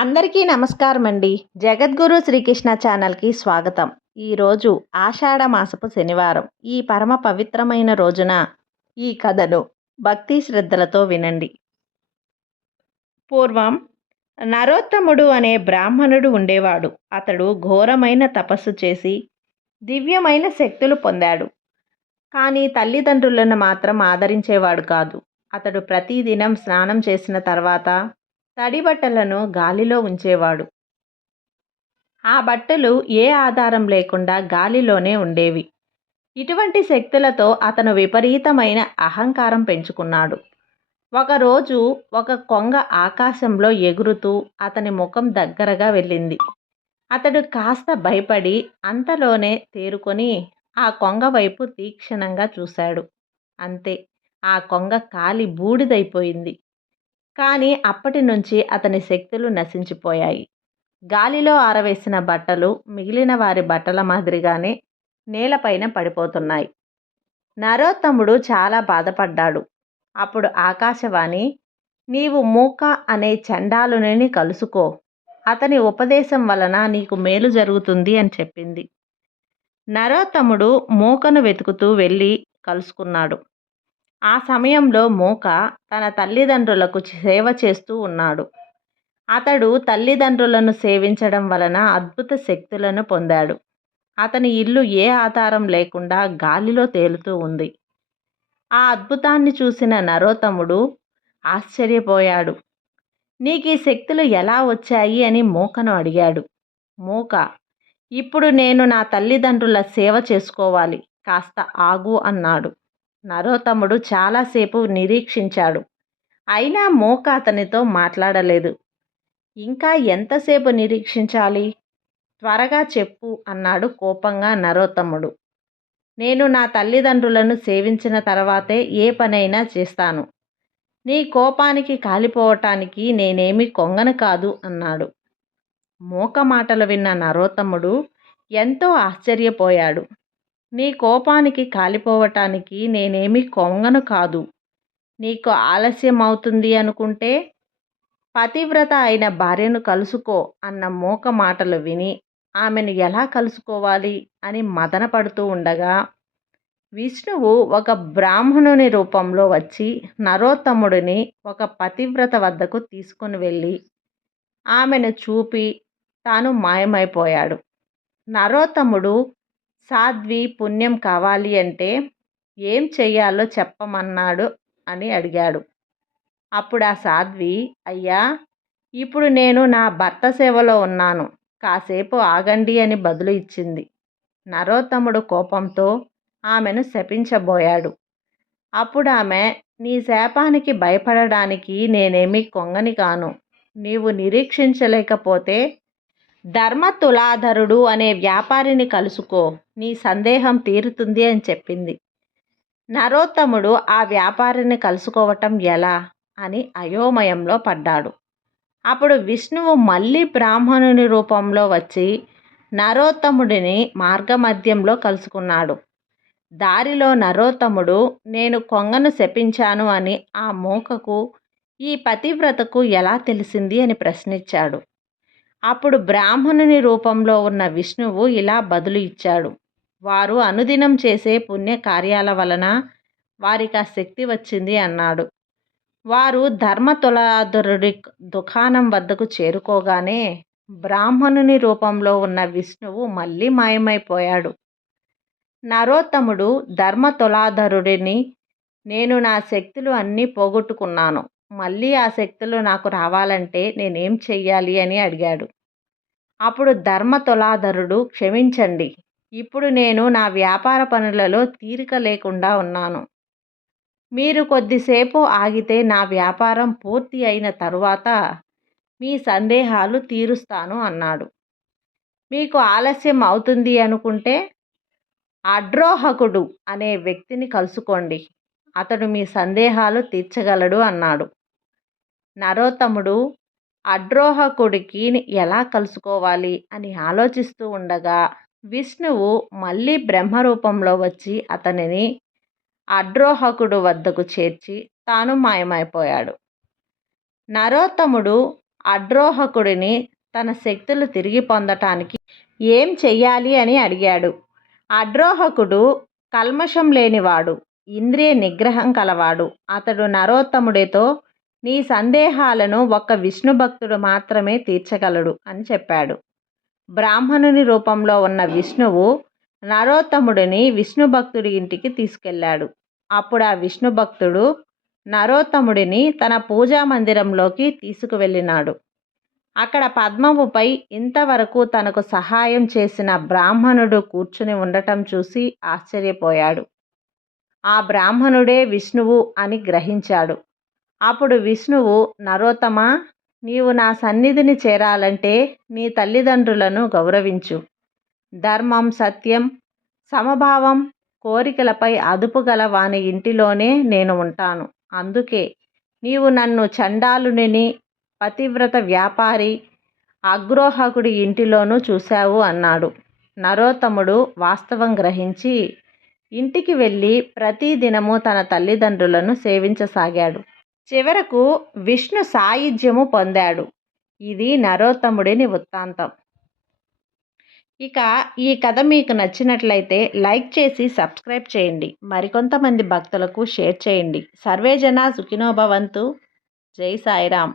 అందరికీ నమస్కారం అండి జగద్గురు శ్రీకృష్ణ ఛానల్కి స్వాగతం. ఈరోజు ఆషాఢ మాసపు శనివారం. ఈ పరమ పవిత్రమైన రోజున ఈ కథను భక్తి శ్రద్ధలతో వినండి. పూర్వం నరోత్తముడు అనే బ్రాహ్మణుడు ఉండేవాడు. అతడు ఘోరమైన తపస్సు చేసి దివ్యమైన శక్తులు పొందాడు. కానీ తల్లిదండ్రులను మాత్రం ఆదరించేవాడు కాదు. అతడు ప్రతిదినం స్నానం చేసిన తర్వాత తడి బట్టలను గాలిలో ఉంచేవాడు. ఆ బట్టలు ఏ ఆధారం లేకుండా గాలిలోనే ఉండేవి. ఇటువంటి శక్తులతో అతను విపరీతమైన అహంకారం పెంచుకున్నాడు. ఒకరోజు ఒక కొంగ ఆకాశంలో ఎగురుతూ అతని ముఖం దగ్గరగా వెళ్ళింది. అతడు కాస్త భయపడి అంతలోనే తేరుకొని ఆ కొంగ వైపు తీక్షణంగా చూశాడు. అంతే ఆ కొంగ కాలి బూడిదైపోయింది. కానీ అప్పటి నుంచి అతని శక్తులు నశించిపోయాయి. గాలిలో ఆరవేసిన బట్టలు మిగిలిన వారి బట్టల మాదిరిగానే నేలపైన పడిపోతున్నాయి. నరోత్తముడు చాలా బాధపడ్డాడు. అప్పుడు ఆకాశవాణి నీవు మూక అనే చండాలుని కలుసుకో. అతని ఉపదేశం వలన నీకు మేలు జరుగుతుంది అని చెప్పింది. నరోత్తముడు మూకను వెతుకుతూ వెళ్ళి కలుసుకున్నాడు. ఆ సమయంలో మూక తన తల్లిదండ్రులకు సేవ చేస్తూ ఉన్నాడు. అతడు తల్లిదండ్రులను సేవించడం వలన అద్భుత శక్తులను పొందాడు. అతని ఇల్లు ఏ ఆధారం లేకుండా గాలిలో తేలుతూ ఉంది. ఆ అద్భుతాన్ని చూసిన నరోత్తముడు ఆశ్చర్యపోయాడు. నీకు ఈ శక్తులు ఎలా వచ్చాయి అని మూకను అడిగాడు. మూక ఇప్పుడు నేను నా తల్లిదండ్రుల సేవ చేసుకోవాలి కాస్త ఆగు అన్నాడు. నరోత్తముడు చాలాసేపు నిరీక్షించాడు. అయినా మోక అతనితో మాట్లాడలేదు. ఇంకా ఎంతసేపు నిరీక్షించాలి? త్వరగా చెప్పు అన్నాడు కోపంగా నరోత్తముడు. నేను నా తల్లిదండ్రులను సేవించిన తర్వాతే ఏ పనైనా చేస్తాను. నీ కోపానికి కాలిపోవటానికి నేనేమి కొంగను కాదు అన్నాడు. మోక మాటలు విన్న నరోత్తముడు ఎంతో ఆశ్చర్యపోయాడు. నీ కోపానికి కాలిపోవటానికి నేనేమి కొంగను కాదు. నీకు ఆలస్యం అవుతుంది అనుకుంటే పతివ్రత అయిన భార్యను కలుసుకో అన్న మూక మాటలు విని ఆమెను ఎలా కలుసుకోవాలి అని మదన పడుతూ ఉండగా విష్ణువు ఒక బ్రాహ్మణుని రూపంలో వచ్చి నరోత్తముడిని ఒక పతివ్రత వద్దకు తీసుకుని వెళ్ళి ఆమెను చూపి తాను మాయమైపోయాడు. నరోత్తముడు సాధ్వి పుణ్యం కావాలి అంటే ఏం చెయ్యాలో చెప్పమన్నాడు అని అడిగాడు. అప్పుడు ఆ సాధ్వి అయ్యా ఇప్పుడు నేను నా భర్త సేవలో ఉన్నాను. కాసేపు ఆగండి అని బదులు ఇచ్చింది. నరోత్తముడు కోపంతో ఆమెను శపించబోయాడు. అప్పుడు ఆమె నీ శాపానికి భయపడడానికి నేనేమి కొంగని కాను. నీవు నిరీక్షించలేకపోతే ధర్మ తులాధరుడు అనే వ్యాపారిని కలుసుకో. నీ సందేహం తీరుతుంది అని చెప్పింది. నరోత్తముడు ఆ వ్యాపారిని కలుసుకోవటం ఎలా? అని అయోమయంలో పడ్డాడు. అప్పుడు విష్ణువు మళ్ళీ బ్రాహ్మణుని రూపంలో వచ్చి నరోత్తముడిని మార్గమధ్యంలో కలుసుకున్నాడు. దారిలో నరోత్తముడు నేను కొంగను శపించాను అని ఆ మూకకు ఈ పతివ్రతకు ఎలా తెలిసింది అని ప్రశ్నించాడు. అప్పుడు బ్రాహ్మణుని రూపంలో ఉన్న విష్ణువు ఇలా బదులు ఇచ్చాడు. వారు అనుదినం చేసే పుణ్య కార్యాల వలన వారికి ఆ శక్తి వచ్చింది అన్నాడు. వారు ధర్మతులాధరుడి దుకాణం వద్దకు చేరుకోగానే బ్రాహ్మణుని రూపంలో ఉన్న విష్ణువు మళ్ళీ మాయమైపోయాడు. నరోత్తముడు ధర్మతులాధరుడిని నేను నా శక్తులు అన్నీ పోగొట్టుకున్నాను. మళ్ళీ ఆ శక్తులు నాకు రావాలంటే నేనేం చెయ్యాలి అని అడిగాడు. అప్పుడు ధర్మతులాధరుడు క్షమించండి ఇప్పుడు నేను నా వ్యాపార పనులలో తీరిక లేకుండా ఉన్నాను. మీరు కొద్దిసేపు ఆగితే నా వ్యాపారం పూర్తి అయిన తరువాత మీ సందేహాలు తీరుస్తాను అన్నాడు. మీకు ఆలస్యం అవుతుంది అనుకుంటే అడ్రోహకుడు అనే వ్యక్తిని కలుసుకోండి. అతడు మీ సందేహాలు తీర్చగలడు అన్నాడు. నరోత్తముడు అడ్రోహకుడికి ఎలా కలుసుకోవాలి అని ఆలోచిస్తూ ఉండగా విష్ణువు మళ్ళీ బ్రహ్మరూపంలో వచ్చి అతనిని అడ్రోహకుడు వద్దకు చేర్చి తాను మాయమైపోయాడు. నరోత్తముడు అడ్రోహకుడిని తన శక్తులు తిరిగి పొందటానికి ఏం చెయ్యాలి అని అడిగాడు. అడ్రోహకుడు కల్మషం లేనివాడు ఇంద్రియ నిగ్రహం కలవాడు. అతడు నరోత్తముడితో నీ సందేహాలను ఒక్క విష్ణు భక్తుడు మాత్రమే తీర్చగలడు అని చెప్పాడు. బ్రాహ్మణుని రూపంలో ఉన్న విష్ణువు నరోత్తముడిని విష్ణు భక్తుడి ఇంటికి తీసుకెళ్ళాడు. అప్పుడు ఆ విష్ణు భక్తుడు నరోత్తముడిని తన పూజా మందిరంలోకి తీసుకువెళ్ళినాడు. అక్కడ పద్మముపై ఇంతవరకు తనకు సహాయం చేసిన బ్రాహ్మణుడు కూర్చుని ఉండటం చూసి ఆశ్చర్యపోయాడు. ఆ బ్రాహ్మణుడే విష్ణువు అని గ్రహించాడు. అప్పుడు విష్ణువు నరోత్తమ నీవు నా సన్నిధిని చేరాలంటే నీ తల్లిదండ్రులను గౌరవించు. ధర్మం సత్యం సమభావం కోరికలపై అదుపు గల వాని ఇంటిలోనే నేను ఉంటాను. అందుకే నీవు నన్ను చండాలుని పతివ్రత వ్యాపారి అగ్రోహకుడి ఇంటిలోనూ చూశావు అన్నాడు. నరోత్తముడు వాస్తవం గ్రహించి ఇంటికి వెళ్ళి ప్రతిదినము తన తల్లిదండ్రులను సేవించసాగాడు. చివరకు విష్ణు సాయుధ్యము పొందాడు. ఇది నరోత్తముడిని వృత్తాంతం. ఇక ఈ కథ మీకు నచ్చినట్లయితే లైక్ చేసి సబ్స్క్రైబ్ చేయండి. మరికొంతమంది భక్తులకు షేర్ చేయండి. సర్వేజన సుఖినోభవంతు జై సాయిరామ్.